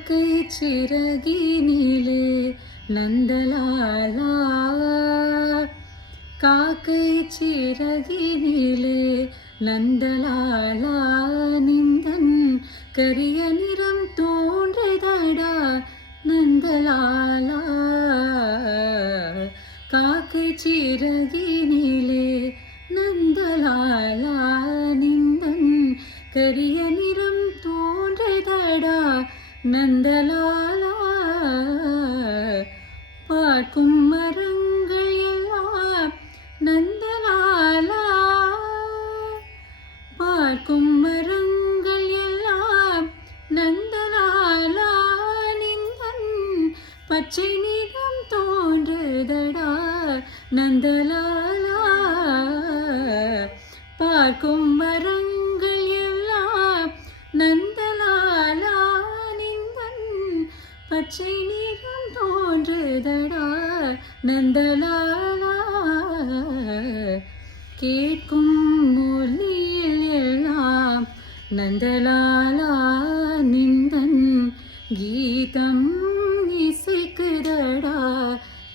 காக்கை சிறகினிலே நந்தலாலா, காக்கை சிறகினிலே நந்தலாலா, நிந்தன் கரிய நிறம் தோன்றதடா நந்தலாலா, காக்கை சிறகினிலே நந்தலாலா, நிந்தன் கரிய நிறம் தோன்றதடா நந்தலாலா, பார்க்கும் மரங்கள் எல்லாம் நந்தலாலா, பார்க்கும் மரங்கள் எல்லாம் நந்தலாலா, நிந்தன் பச்சை நிறம் தோன்றுதடா நந்தலாலா, பார்க்கும் மரங்கள் எல்லாம் நந்தலாலா, நிந்தன் பச்சை நிறம் தோன்றுதடா நந்தலாலா, கேட்கும் மொழியில் எல்லாம் நந்தலாலா, நிந்தன் கீதம் இசைக்குதடா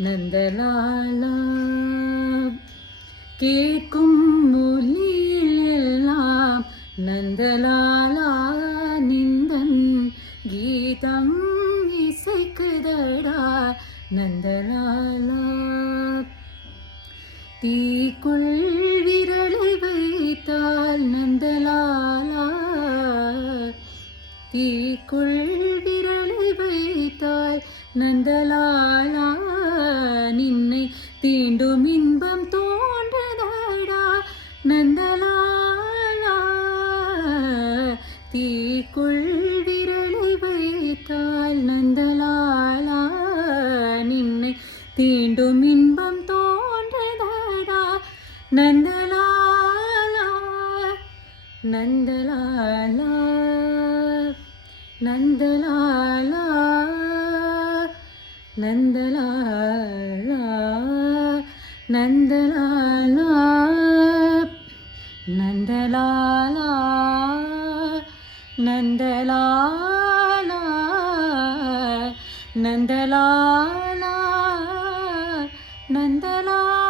நந்தலாலா, கேட்கும் மொழியில் எல்லாம் நந்தலாலா, நிந்தன் கீதம் இசைக்குதடா நந்தலாலா, தீக்குள் விரலை வைத்தால் நந்தலாலா, தீக்குள் விரலை வைத்தால் நந்தலாலா, நின்னை தீண்டும் இன்பம் தோன்றதடா நந்தலாலா, தீக்குள் விரலை வைத்தால் நந்தலாலா, நின்னை தீண்டும் இன்பம் தோன்றதடா நந்தலாலா, நந்தலாலா, நந்தலாலா, நந்தலாலா, நந்தலாலா, நந்தலாலா, நந்தலாலா, நந்தலாலா, நந்தலாலா.